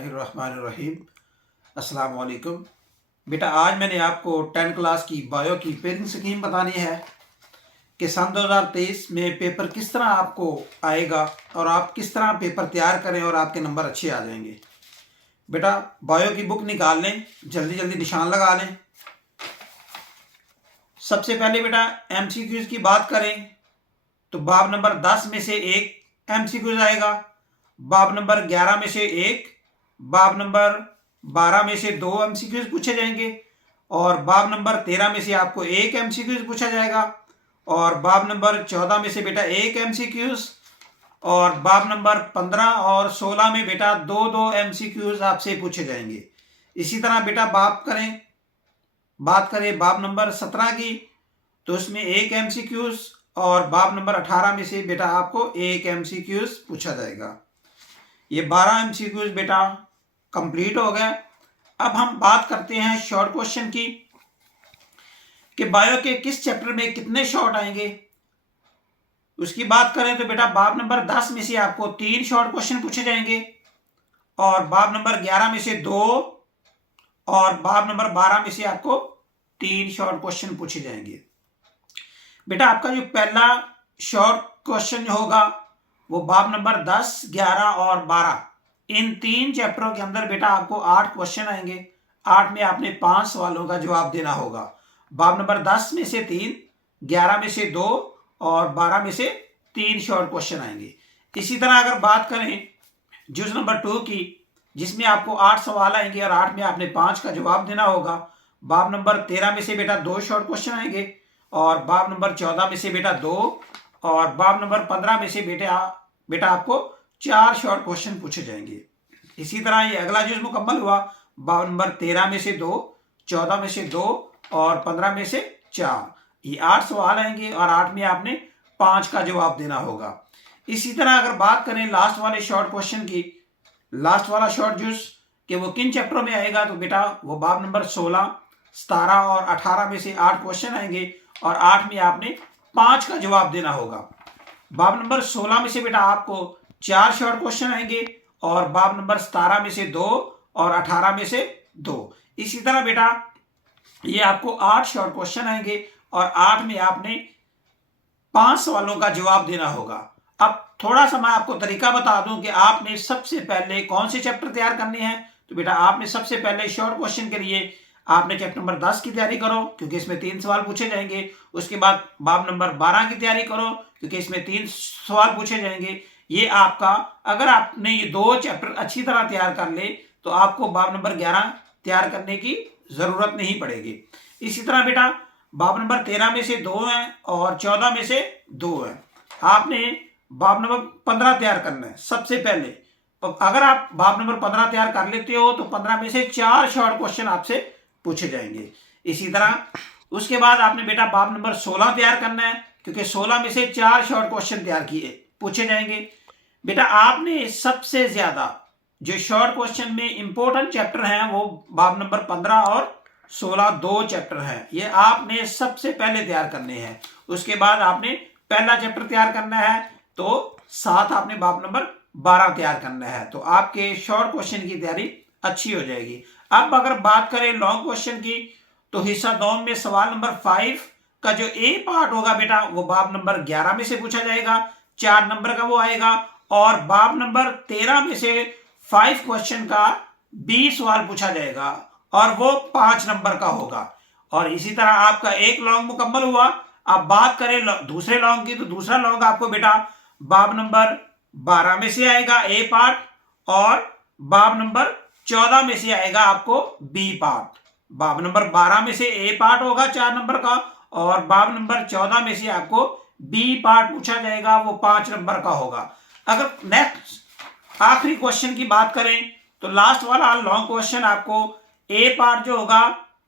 रहीम अस्सलाम वालेकुम। बेटा आज मैंने आपको 10 क्लास की बायो की पेरिंग स्कीम बतानी है कि सन 2023 में पेपर किस तरह आपको आएगा और आप किस तरह पेपर तैयार करें और आपके नंबर अच्छे आ जाएंगे। बेटा बायो की बुक निकाल लें, जल्दी जल्दी निशान लगा लें। सबसे पहले बेटा एमसीक्यूज की बात करें तो बाब नंबर 10 में से एक एमसीक्यूज आएगा, बाब नंबर 11 में से एक, बाब नंबर 12 में से दो एमसीक्यूज पूछे जाएंगे और बाब नंबर 13 में से आपको एक एमसीक्यूज पूछा जाएगा और बाब नंबर 14 में से बेटा एक एमसीक्यूज और बाब नंबर 15 और 16 में बेटा दो दो एमसीक्यूज आपसे पूछे जाएंगे। इसी तरह बेटा बात करें बाब नंबर 17 की तो उसमें एक एमसीक्यूज और बाब नंबर 18 में से बेटा आपको एक एमसीक्यूज पूछा जाएगा। ये 12 एमसीक्यूज बेटा कंप्लीट हो गया। अब हम बात करते हैं शॉर्ट क्वेश्चन की कि बायो के किस चैप्टर में कितने शॉर्ट आएंगे। उसकी बात करें तो बेटा बाब नंबर 10 में से आपको 3 शॉर्ट क्वेश्चन पूछे जाएंगे और बाब नंबर 11 में से 2 और बाब नंबर 12 में से आपको 3 शॉर्ट क्वेश्चन पूछे जाएंगे। बेटा आपका जो पहला शॉर्ट क्वेश्चन होगा वो बाब नंबर 10, 11 और 12 इन 3 चैप्टरों के अंदर बेटा आपको 8 क्वेश्चन आएंगे। 8 में आपने 5 सवालों का जवाब देना होगा। बाब नंबर 10 में से 3, 11 में से 2 और 12 में से 3 शॉर्ट क्वेश्चन आएंगे। इसी तरह अगर बात करें जुज नंबर 2 की जिसमें आपको 8 सवाल आएंगे और 8 में आपने 5 का जवाब देना होगा। बाब नंबर 13 में से बेटा 2 शॉर्ट क्वेश्चन आएंगे और बाब नंबर 14 में से बेटा 2 और बाब नंबर 15 में से बेटा आपको 4 शॉर्ट क्वेश्चन पूछे जाएंगे। इसी तरह ये अगला जुज मुकम्मल हुआ। बाब नंबर 13 में से 2, 14 में से 2 और 15 में से 4, ये 8 सवाल आएंगे और 8 में आपने 5 का जवाब देना होगा। इसी तरह अगर बात करें लास्ट वाले शॉर्ट क्वेश्चन की, लास्ट वाला शॉर्ट जुज कि वो किन चैप्टरों में आएगा तो बेटा वो बाब नंबर 16, 17 और 18 में से 8 क्वेश्चन आएंगे और 8 में आपने 5 का जवाब देना होगा। बाब नंबर 16 में से बेटा आपको 4 शॉर्ट क्वेश्चन आएंगे और बाब नंबर 17 में से 2 और 18 में से 2। इसी तरह बेटा ये आपको 8 शॉर्ट क्वेश्चन आएंगे और 8 में आपने 5 सवालों का जवाब देना होगा। अब थोड़ा सा मैं आपको तरीका बता दूं कि आपने सबसे पहले कौन से चैप्टर तैयार करने हैं। तो बेटा आपने सबसे पहले शॉर्ट क्वेश्चन के लिए आपने चैप्टर नंबर 10 की तैयारी करो क्योंकि इसमें 3 सवाल पूछे जाएंगे। उसके बाद बाब नंबर 12 की तैयारी करो क्योंकि इसमें 3 सवाल पूछे जाएंगे। ये आपका अगर आपने ये 2 चैप्टर अच्छी तरह तैयार कर ले तो आपको बाब नंबर 11 तैयार करने की जरूरत नहीं पड़ेगी। इसी तरह बेटा बाब नंबर 13 में से 2 है और 14 में से 2 है। आपने बाब नंबर 15 तैयार करना है सबसे पहले। तो अगर आप बाब नंबर 15 तैयार कर लेते हो तो 15 में से 4 शॉर्ट क्वेश्चन आपसे पूछे जाएंगे। इसी तरह उसके बाद आपने बेटा बाब नंबर 16 तैयार करना है क्योंकि 16 में से 4 शॉर्ट क्वेश्चन तैयार किए पूछे जाएंगे। बेटा आपने सबसे ज्यादा जो शॉर्ट क्वेश्चन में इंपॉर्टेंट चैप्टर हैं वो बाब नंबर 15 और 16 2 चैप्टर हैं। ये आपने सबसे पहले तैयार करने हैं। उसके बाद आपने पहला चैप्टर तैयार करना है तो साथ आपने बाब नंबर 12 तैयार करना है तो आपके शॉर्ट क्वेश्चन की तैयारी अच्छी हो जाएगी। अब अगर बात करें लॉन्ग क्वेश्चन की तो हिस्सा 2 में सवाल नंबर 5 का जो ए पार्ट होगा बेटा वो बाब नंबर 11 में से पूछा जाएगा। 4 नंबर का वो आएगा और बाब नंबर 13 में से 5 क्वेश्चन का 20 सवाल पूछा जाएगा और वो 5 नंबर का होगा। और इसी तरह आपका एक लॉन्ग मुकम्मल हुआ। अब बात करें दूसरे लॉन्ग की तो दूसरा लॉन्ग आपको बेटा बाब नंबर 12 में से आएगा ए पार्ट और बाब नंबर 14 में से आएगा आपको बी पार्ट। बाब नंबर 12 में से ए पार्ट होगा 4 नंबर का और बाब नंबर 14 में से आपको बी पार्ट पूछा जाएगा, वो 5 नंबर का होगा। अगर नेक्स्ट आखिरी क्वेश्चन की बात करें तो लास्ट वाला लॉन्ग क्वेश्चन आपको ए पार्ट जो होगा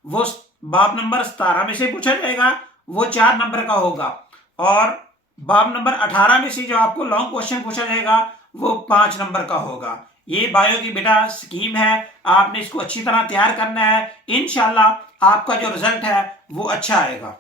वो बाब नंबर 17 में से पूछा जाएगा, वो 4 नंबर का होगा और बाब नंबर 18 में से जो आपको लॉन्ग क्वेश्चन पूछा जाएगा वो 5 नंबर का होगा। ये बायो की बेटा स्कीम है, आपने इसको अच्छी तरह तैयार करना है। इंशाल्लाह आपका जो रिजल्ट है वो अच्छा आएगा।